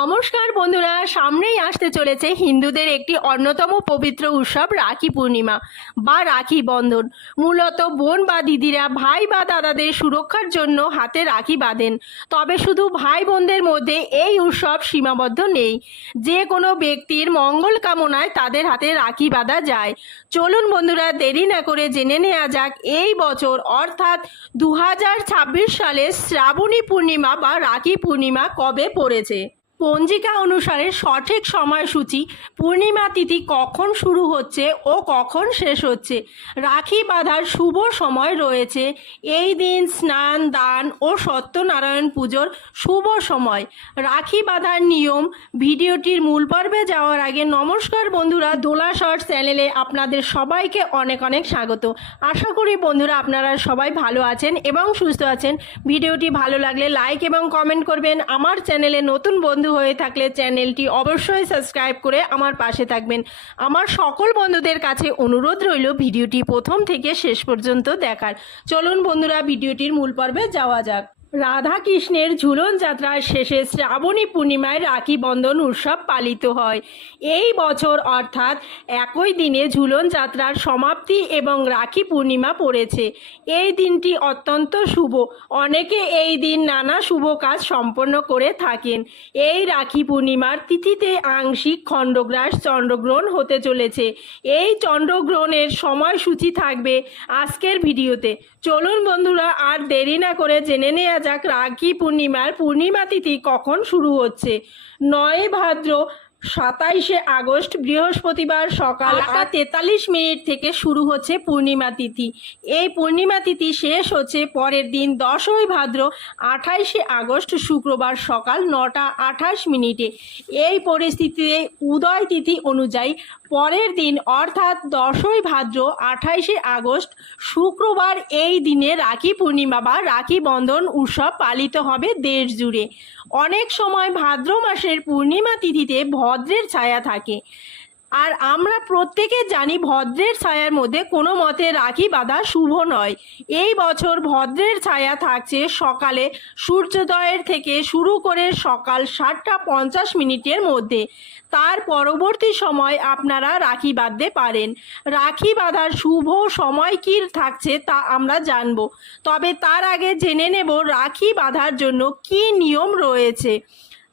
নমস্কার বন্ধুরা, সামনেই আসতে চলেছে হিন্দুদের একটি অন্যতম পবিত্র উৎসব রাখি পূর্ণিমা বা রাখি বন্ধন। মূলত বোন বা দিদিরা ভাই বা দাদাদের সুরক্ষার জন্য হাতে রাখি বাঁধেন। তবে শুধু ভাই বোনদের মধ্যে এই উৎসব সীমাবদ্ধ নেই, যে কোনো ব্যক্তির মঙ্গল কামনায় তাদের হাতে রাখি বাঁধা যায়। চলুন বন্ধুরা, দেরি না করে জেনে নেওয়া যাক এই বছর অর্থাৎ 2026 সালে শ্রাবণী পূর্ণিমা বা রাখি পূর্ণিমা কবে পড়েছে। পঞ্জিকা অনুসারে সঠিক সময়সূচি, পূর্ণিমা তিথি কখন শুরু হচ্ছে ও কখন শেষ হচ্ছে, রাখি বাঁধার শুভ সময় রয়েছে। এই দিন স্নান, দান ও সত্যনারায়ণ পুজোর শুভ সময়। রাখি বাঁধার নিয়ম। ভিডিওটির মূল পর্বে যাওয়ার আগে নমস্কার বন্ধুরা, দোলা শর্টস চ্যানেলে আপনাদের সবাইকে অনেক অনেক স্বাগত। আশা করি বন্ধুরা আপনারা সবাই ভালো আছেন এবং সুস্থ আছেন। ভিডিওটি ভালো লাগলে লাইক এবং কমেন্ট করবেন। আমার চ্যানেলে নতুন বন্ধু হয়ে থাকলে চ্যানেলটি অবশ্যই সাবস্ক্রাইব করে আমার পাশে থাকবেন। আমার সকল বন্ধুদের কাছে অনুরোধ রইল ভিডিওটি প্রথম থেকে শেষ পর্যন্ত দেখার। চলুন বন্ধুরা, ভিডিওটির মূল পর্বে যাওয়া যাক। রাধা কৃষ্ণের ঝুলন যাত্রার শেষে শ্রাবণী পূর্ণিমায় রাখি বন্ধন উৎসব পালিত হয়। এই বছর অর্থাৎ একই দিনে ঝুলন যাত্রার সমাপ্তি এবং রাখি পূর্ণিমা পড়েছে। এই দিনটি অত্যন্ত শুভ। অনেকে এই দিন নানা শুভ কাজ সম্পন্ন করে থাকেন। এই রাখি পূর্ণিমার তিথিতে আংশিক খণ্ডগ্রাস চন্দ্রগ্রহণ হতে চলেছে। এই চন্দ্রগ্রহণের সময়সূচি থাকবে আজকের ভিডিওতে। চলুন বন্ধুরা, আর দেরি না করে জেনে নেওয়া যাক রাখি পূর্ণিমার পূর্ণিমা তিথি কখন শুরু হচ্ছে। 9 ভাদ্র 27 আগস্ট বৃহস্পতিবার সকাল 8:43 থেকে শুরু হচ্ছে পূর্ণিমা তিথি। এই পূর্ণিমা তিথি শেষ হচ্ছে পরের দিন 10 ভাদ্র 28 আগস্ট শুক্রবার সকাল 9:28। এই পরিস্থিতিতে উদয় তিথি অনুযায়ী পরের দিন অর্থাৎ 10 ভাদ্র 28 আগস্ট শুক্রবার এই দিনে রাখি পূর্ণিমা বা রাখি বন্ধন উৎসব পালিত হবে দেশ জুড়ে। অনেক সময় ভাদ্র মাসের পূর্ণিমা তিথিতে ভদ্রের ছায়া থাকে, আর আমরা প্রত্যেকে জানি ভদ্রের ছায়ার মধ্যে কোনো মতে রাখি বাঁধা শুভ নয়। এই বছর ভদ্রের ছায়া থাকছে সকালে সূর্যোদয়ের থেকে শুরু করে সকাল 7:50 মধ্যে। তার পরবর্তী সময় আপনারা রাখি বাঁধতে পারেন। রাখি বাঁধার শুভ সময় কী থাকছে তা আমরা জানব, তবে তার আগে জেনে নেব রাখি বাঁধার জন্য কী নিয়ম রয়েছে।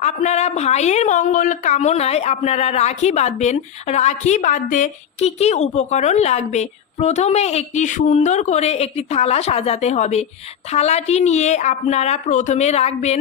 আপনারা ভাইয়ের মঙ্গল কামনায় আপনারা রাখি বাঁধবেন। রাখি বাঁধতে কি কি উপকরণ লাগবে? প্রথমে একটি সুন্দর করে একটি থালা সাজাতে হবে। থালাটি নিয়ে আপনারা প্রথমে রাখবেন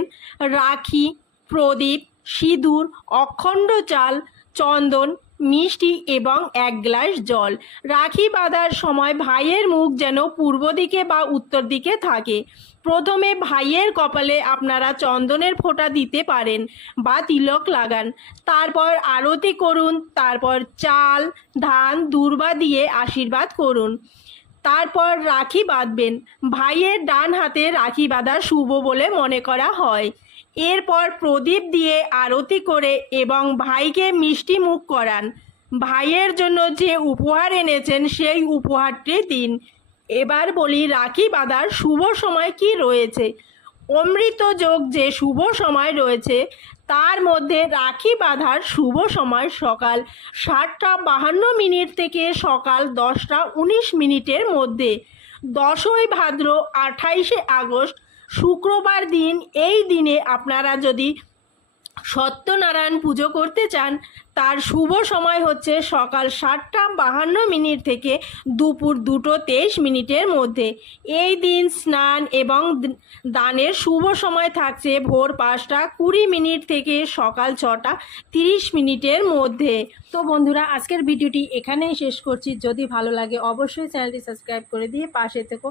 রাখি, প্রদীপ, সিঁদুর, অখণ্ড চাল, চন্দন, মিষ্টি এবং 1 গ্লাস জল। রাখি বাঁধার সময় ভাইয়ের মুখ যেন পূর্ব দিকে বা উত্তর দিকে থাকে। প্রথমে ভাইয়ের কপালে আপনারা চন্দনের ফোঁটা দিতে পারেন বা তিলক লাগান। তারপর আরতি করুন। তারপর চাল, ধান, দূর্বা দিয়ে আশীর্বাদ করুন। তারপর রাখি বাঁধবেন। ভাইয়ের ডান হাতে রাখি বাঁধা শুভ বলে মনে করা হয়। এরপর প্রদীপ দিয়ে আরতি করে এবং ভাইকে মিষ্টি মুখ করান। ভাইয়ের জন্য যে উপহার এনেছেন সেই উপহারটি দিন। এবার বলি রাখি বাঁধার শুভ সময় কি রয়েছে। অমৃত যোগ যে শুভ সময় রয়েছে তার মধ্যে রাখি বাঁধার শুভ সময় সকাল 7:52 থেকে সকাল 10:19 মধ্যে। 10 ভাদ্র 28 আগস্ট শুক্রবার দিন। এই দিনে আপনারা যদি সত্যনারায়ণ পুজো করতে চান তার শুভ সময় হচ্ছে সকাল 7:52 থেকে দুপুর 2:23 মধ্যে। এই দিন স্নান এবং দানের শুভ সময় থাকছে ভোর 5:20 থেকে সকাল 6:30 মধ্যে। তো বন্ধুরা, আজকের ভিডিওটি এখানেই শেষ করছি। যদি ভালো লাগে অবশ্যই চ্যানেলটি সাবস্ক্রাইব করে দিয়ে পাশে থেকো।